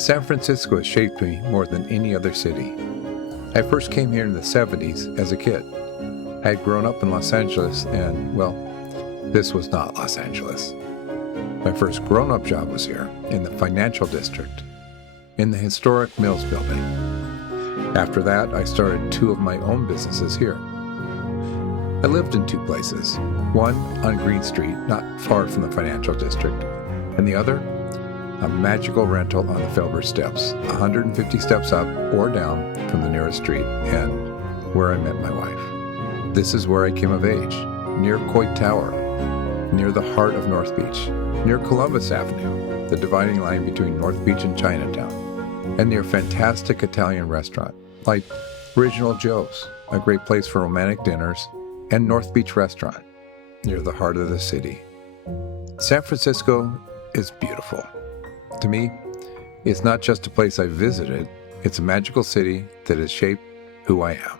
San Francisco has shaped me more than any other city. I first came here in the 70s as a kid. I had grown up in Los Angeles and, well, this was not Los Angeles. My first grown-up job was here, in the financial district, in the historic Mills building. After that, I started two of my own businesses here. I lived in two places, one on Green Street, not far from the financial district, and the other, a magical rental on the Felber Steps, 150 steps up or down from the nearest street, and where I met my wife. This is where I came of age, near Coit Tower, near the heart of North Beach, near Columbus Avenue, the dividing line between North Beach and Chinatown, and near fantastic Italian restaurant like Original Joe's, a great place for romantic dinners, and North Beach Restaurant, near the heart of the city. San Francisco is beautiful. To me, it's not just a place I visited, it's a magical city that has shaped who I am.